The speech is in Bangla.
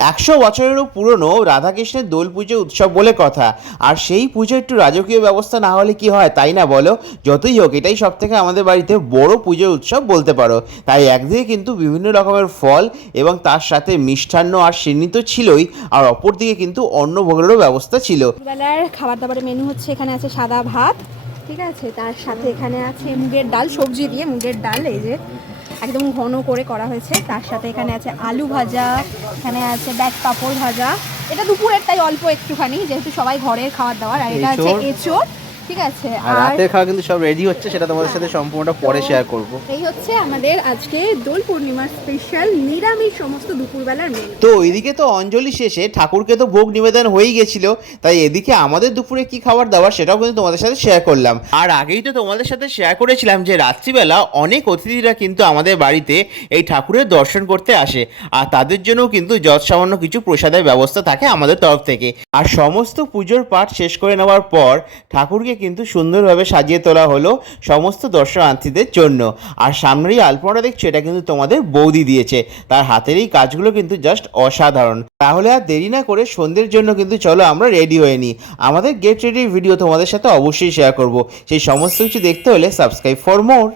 100 বছরেরও পুরনো রাধাকৃষ্ণের দোল পুজো উৎসব বলে কথা। আর সেই পুজো একটু রাজকীয় ব্যবস্থা না হলে কি হয়, তাই না বলো? যতই হোক, এটাই সব থেকে আমাদের বাড়িতে বড় পুজো উৎসব বলতে পারো। তাই একদিকে কিন্তু বিভিন্ন রকমের ফল এবং তার সাথে মিষ্টান্ন আর সিন্নি তো ছিলই, আর অপরদিকে কিন্তু অন্নভোগেরও ব্যবস্থা ছিল। বেলার খাবার দাবারের মেনু হচ্ছে, এখানে আছে সাদা ভাত, ঠিক আছে, তার সাথে এখানে আছে মুগের ডাল, সবজি দিয়ে মুগের ডাল, এই যে একদম ঘন করে করা হয়েছে। তার সাথে এখানে আছে আলু ভাজা, এখানে আছে ব্যাট পাঁপড় ভাজা। এটা দুপুরের, তাই অল্প একটুখানি, যেহেতু সবাই ঘরের খাবার দাবার। আর এটা আছে এঁচোড়, ঠিক আছে। আর রাতের খাওয়া কিন্তু সব রেডি হচ্ছে, সেটা তোমাদের সাথে সম্পূর্ণটা পরে শেয়ার করব। এই হচ্ছে আমাদের আজকে দোল পূর্ণিমার স্পেশাল নিরামিষ সমস্ত দুপুরবেলার মেনু। তো ওইদিকে তো অঞ্জলি শেষে ঠাকুরকে তো ভোগ নিবেদন হয়েই গেছিল, তাই এদিকে আমাদের দুপুরে কি খাবার দাবার সেটাও কিন্তু তোমাদের সাথে শেয়ার করলাম। আর আগেই তো তোমাদের সাথে শেয়ার করেছিলাম যে রাত্রিবেলা অনেক অতিথিরা কিন্তু আমাদের বাড়িতে এই ঠাকুরের দর্শন করতে আসে, আর তাদের জন্য কিন্তু যৎসামান্য কিছু প্রসাদের ব্যবস্থা থাকে আমাদের তরফ থেকে। আর সমস্ত পুজোর পাঠ শেষ করে নেওয়ার পর ঠাকুরকে কিন্তু সুন্দরভাবে সাজিয়ে তোলা হলো সমস্ত দর্শনার্থীদের জন্য। আর সামনেই আলপনা দেখছো, এটা কিন্তু তোমাদের বৌদি দিয়েছে। তার হাতের এই কাজগুলো কিন্তু জাস্ট অসাধারণ। তাহলে আর দেরি না করে সন্ধ্যের জন্য কিন্তু চলো আমরা রেডি হয়ে নিই। আমাদের গেট রেডির ভিডিও তোমাদের সাথে অবশ্যই শেয়ার করব। সেই সমস্ত কিছু দেখতে হলে সাবস্ক্রাইব ফর মোর।